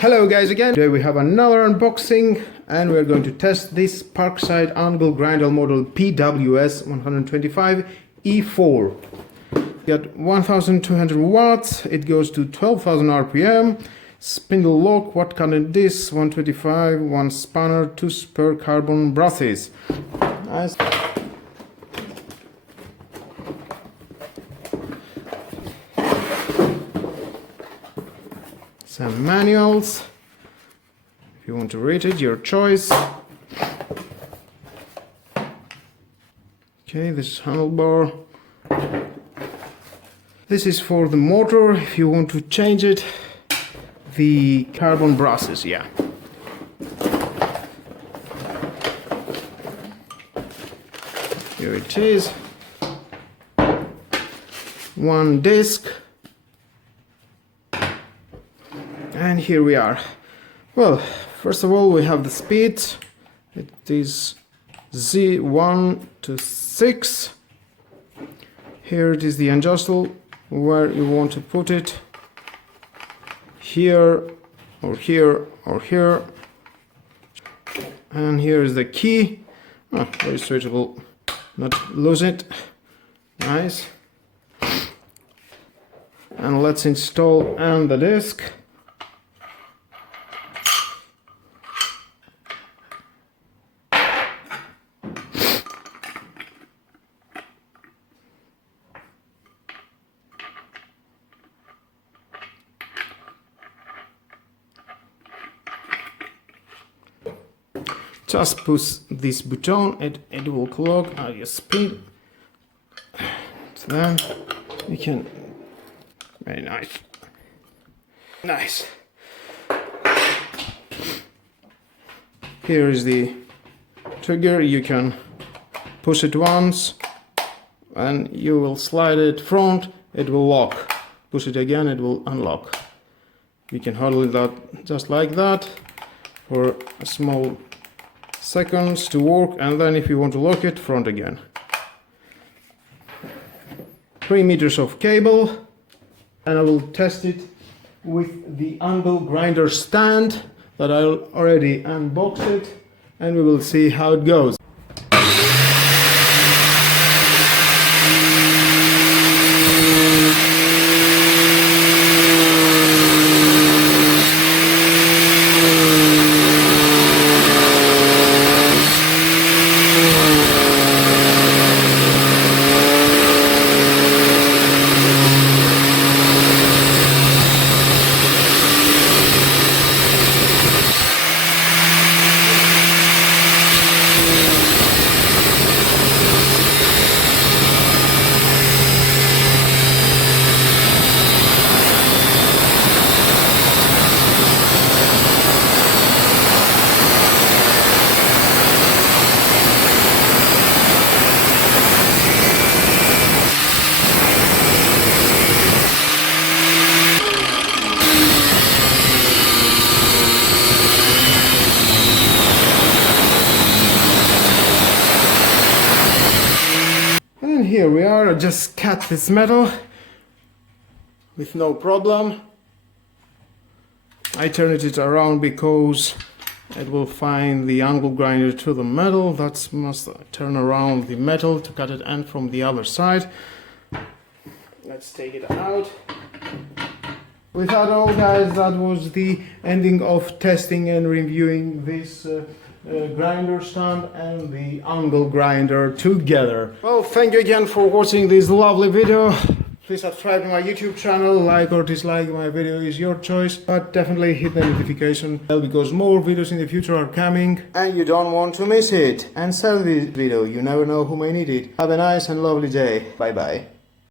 Hello guys again. Today we have another unboxing and we're going to test this Parkside Angle Grinder model PWS 125 E4. Got 1200 watts, it goes to 12,000 RPM, spindle lock, what kind of this, 125, 1 spanner, 2 spare carbon brushes. Nice. Some manuals, if you want to read it, your choice. Okay, this is handlebar. This is for the motor, if you want to change it. The carbon brushes, yeah. Here it is. One disc. And here we are. Well, first of all we have the speed. It is Z1 to 6. Here it is the adjustable where you want to put it. Here or here or here. And here is the key. Oh, very suitable. Not lose it. Nice. And let's install the disc. Just push this button, it will clock at your speed. So then you can, very nice. Nice. Here is the trigger, you can push it once and you will slide it front, it will lock. Push it again, it will unlock. You can handle that just like that for a small seconds to work, and then if you want to lock it, front again. 3 meters of cable, and I will test it with the angle grinder stand that I already unboxed it, and we will see how it goes. And here we are, I just cut this metal with no problem. I turned it around because it will find the angle grinder to the metal. That must turn around the metal to cut it and from the other side. Let's take it out. With that all guys, that was the ending of testing and reviewing this grinder stand and the angle grinder together. Well, thank you again for watching this lovely video. Please subscribe to my YouTube channel, like or dislike my video is your choice, but definitely hit the notification bell because more videos in the future are coming and you don't want to miss it. And share this video, you never know who may need it. Have a nice and lovely day. Bye bye.